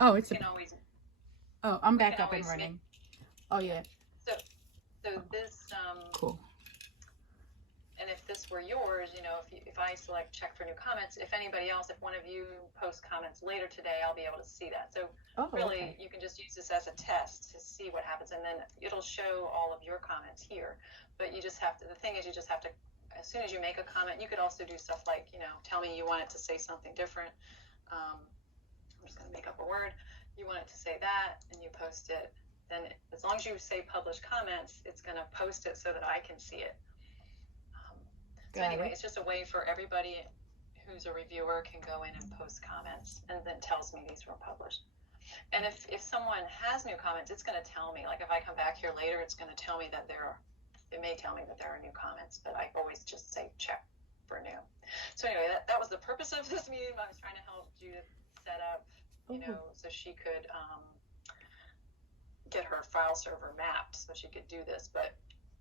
Oh, we can always I'm we back can up and always make, running. Oh, yeah. yeah. So this Cool. and if this were yours, if I select check for new comments, if anybody else, if one of you post comments later today, I'll be able to see that. So Oh, really, okay. you can just use this as a test to see what happens, and then it'll show all of your comments here. But you just have to, the thing is, you just have to, as soon as you make a comment, you could also do stuff like, tell me you want it to say something different. I'm just going to make up a word. You want it to say that, and you post it. Then as long as you say publish comments, it's going to post it so that I can see it. So anyway, it's just a way for everybody who's a reviewer can go in and post comments, and then tells me these were published. And if someone has new comments, it's going to tell me. Like if I come back here later, it's going to tell me that it may tell me that there are new comments, but I always just say check for new. So anyway, that was the purpose of this meeting. I was trying to help Judith set up, so she could get her file server mapped so she could do this. But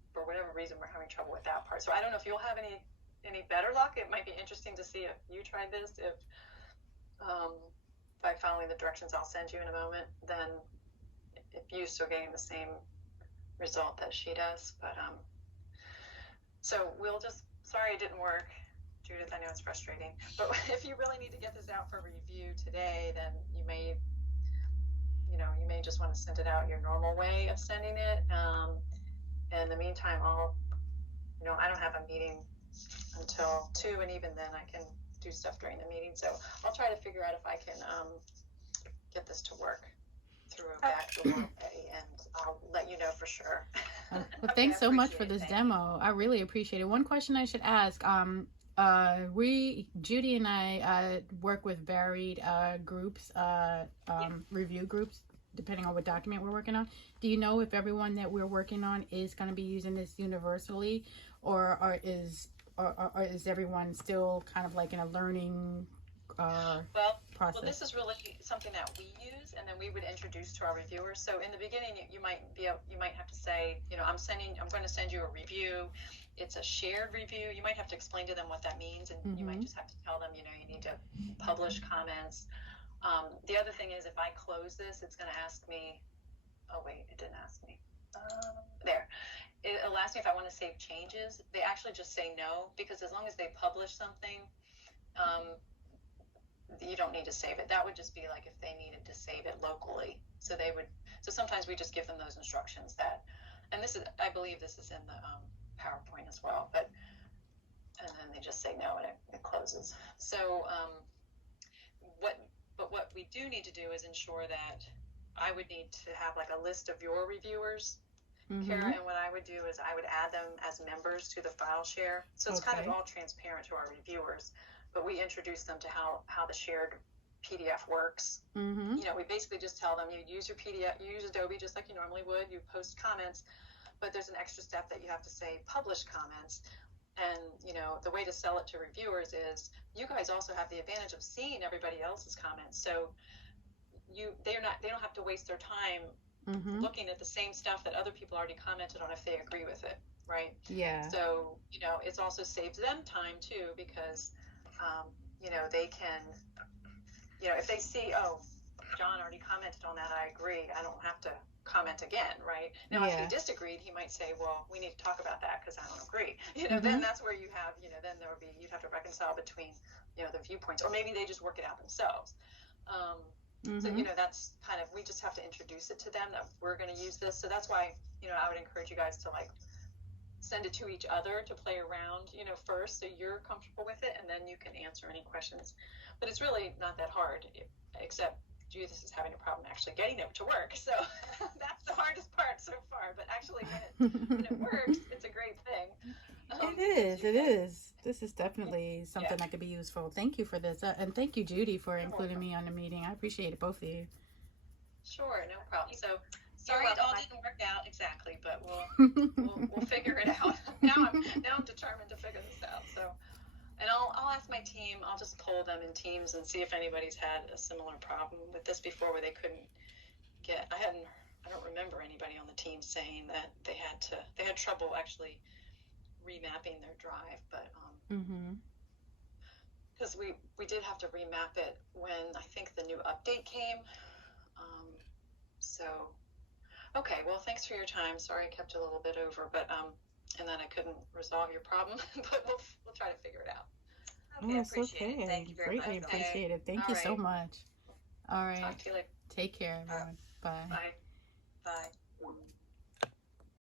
for whatever reason, we're having trouble with that part. So I don't know if you'll have any better luck. It might be interesting to see if you tried this, if by following the directions I'll send you in a moment, then if you're still getting the same result that she does. But so we'll just, sorry it didn't work, Judith, I know it's frustrating, but if you really need to get this out for review today, then you may just want to send it out your normal way of sending it. In the meantime, I don't have a meeting until 2, and even then I can do stuff during the meeting. So I'll try to figure out if I can get this to work through a backdoor way, and I'll let you know for sure. Well, thanks so much for this demo. I really appreciate it. One question I should ask, Judy and I work with varied groups, review groups, depending on what document we're working on. Do you know if everyone that we're working on is going to be using this universally, or is everyone still kind of like in a learning process? Well, this is really something that we use, and then we would introduce to our reviewers. So in the beginning, you might have to say, I'm going to send you a review. It's a shared review. You might have to explain to them what that means, and you might just have to tell them, you need to publish comments. The other thing is, if I close this, it's going to ask me. Oh wait, it didn't ask me. There. It'll ask me if I want to save changes. They actually just say no, because as long as they publish something, you don't need to save it. That would just be like if they needed to save it locally. So sometimes we just give them those instructions and this is, I believe this is in the PowerPoint as well, and then they just say no, and it closes. So what we do need to do is ensure that I would need to have like a list of your reviewers, Kara, and what I would do is I would add them as members to the file share. So it's kind of all transparent to our reviewers, but we introduce them to how the shared PDF works. We basically just tell them, you use your PDF, you use Adobe just like you normally would, you post comments, but there's an extra step that you have to say publish comments. And the way to sell it to reviewers is you guys also have the advantage of seeing everybody else's comments. So they don't have to waste their time looking at the same stuff that other people already commented on if they agree with it, right? Yeah. So it's also saves them time too, because they can, if they see, oh, John already commented on that, I agree, I don't have to comment again, right? Now, if he disagreed, he might say, well, we need to talk about that because I don't agree. Then that's where you have, then you'd have to reconcile between, the viewpoints, or maybe they just work it out themselves. So, that's kind of, we just have to introduce it to them that we're going to use this. So that's why, I would encourage you guys to like send it to each other to play around, first, so you're comfortable with it, and then you can answer any questions. But it's really not that hard, except Judith is having a problem actually getting it to work. So that's the hardest part so far. But actually, when it works, it's a great thing. It is. This is definitely something that could be useful. Thank you for this. And thank you, Judy, for including me on the meeting. I appreciate it, both of you. Sure, no problem. So sorry it all didn't work out exactly, but we'll figure it out. Now I'm determined to figure this out. So, and I'll ask my team. I'll just poll them in teams and see if anybody's had a similar problem with this before, where they couldn't get. I don't remember anybody on the team saying that they had trouble actually remapping their drive, but because we did have to remap it when I think the new update came. So, okay, well, thanks for your time. Sorry I kept a little bit over, but and then I couldn't resolve your problem, but we'll try to figure it out. Okay, Oh, it's appreciate okay. it. Thank you very Greatly much. appreciate it. Thank All you so right. much. All right. Talk to you later. Take care, everyone. Bye. Bye. Bye.